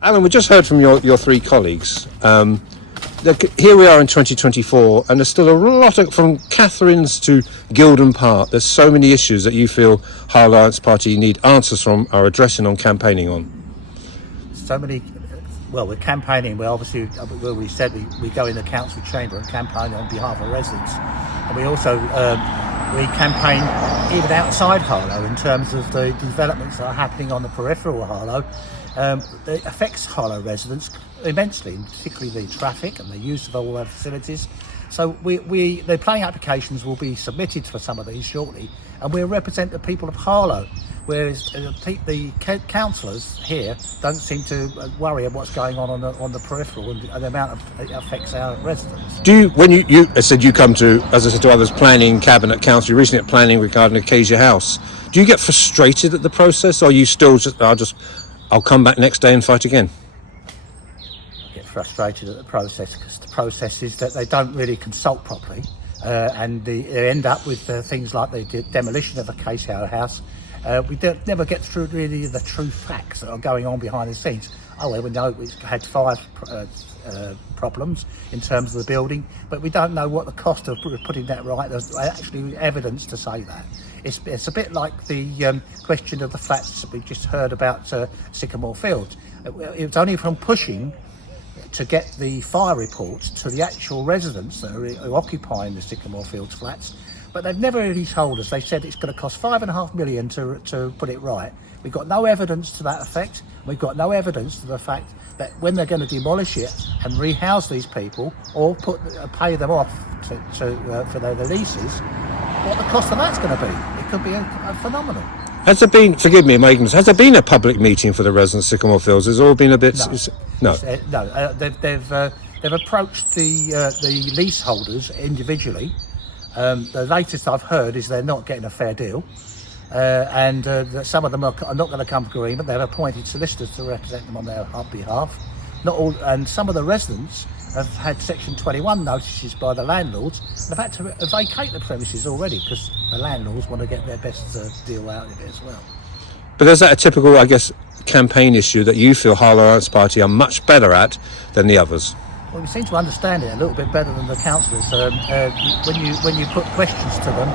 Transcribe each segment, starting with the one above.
Alan, we just heard from your three colleagues. Here we are in 2024, and there's still a lot from Catherine's to Gildon Park. There's so many issues that you feel Harlow Alliance Party need answers from, are addressing on, campaigning on. So many. Well, we're campaigning. Well, obviously, we said we go in the council chamber and campaign on behalf of residents, and we also we campaign even outside Harlow in terms of the developments that are happening on the peripheral of Harlow. It affects Harlow residents immensely, particularly the traffic and the use of all our facilities. So the planning applications will be submitted for some of these shortly, and we'll represent the people of Harlow, whereas the councillors here don't seem to worry about what's going on the peripheral and the amount of it affects our residents. Do you, when you said you come to, as I said to others, planning, cabinet, council, you're recently at planning regarding Acacia House, do you get frustrated at the process, or you still I'll come back next day and fight again? I get frustrated at the process because the process is that they don't really consult properly, and they end up with things like the demolition of Acacia House. We never get through really the true facts that are going on behind the scenes. Oh, well, we know we had fire problems in terms of the building, but we don't know what the cost of putting that right. There's actually evidence to say that. It's a bit like the question of the flats that we just heard about Sycamore Fields. It was only from pushing to get the fire reports to the actual residents that are occupying the Sycamore Fields flats. But they've never really told us. They said it's going to cost $5.5 million to put it right. We've got no evidence to that effect. We've got no evidence to the fact that when they're going to demolish it and rehouse these people or pay them off for their leases, what the cost of that's going to be. It could be phenomenal. Has there been, forgive me, my ignorance, has there been a public meeting for the residents of Sycamore Fields? Has it all been a bit... No. They've approached the leaseholders individually. The latest I've heard is they're not getting a fair deal, and that some of them are not going to come to agreement. They've appointed solicitors to represent them on their behalf. Not all, and some of the residents have had Section 21 notices by the landlords. They've had to vacate the premises already because the landlords want to get their best deal out of it as well. But is that a typical, I guess, campaign issue that you feel Harlow Alliance Party are much better at than the others? Well, we seem to understand it a little bit better than the councillors. When you put questions to them,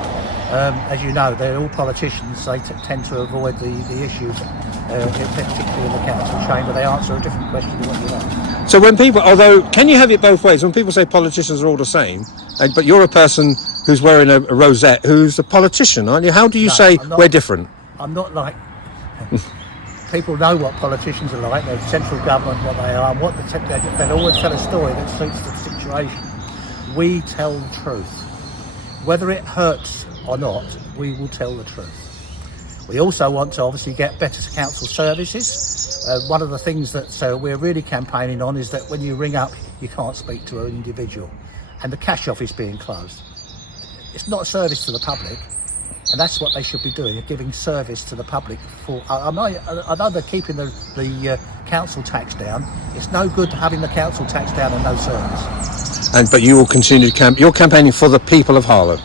as you know, they're all politicians. They tend to avoid the issues, particularly in the council chamber. They answer a different question than what you like. So when people, although, can you have it both ways? When people say politicians are all the same, but you're a person who's wearing a rosette, who's a politician, aren't you? How do you say we're different? I'm not like... People know what politicians are like, they're central government, what they are, and they'll always tell a story that suits the situation. We tell the truth. Whether it hurts or not, we will tell the truth. We also want to obviously get better council services. One of the things that we're really campaigning on is that when you ring up, you can't speak to an individual. And the cash office being closed. It's not a service to the public. And that's what they should be doing, giving service to the public. I know they're keeping the council tax down. It's no good having the council tax down and no service. But you will continue to you're campaigning for the people of Harlow.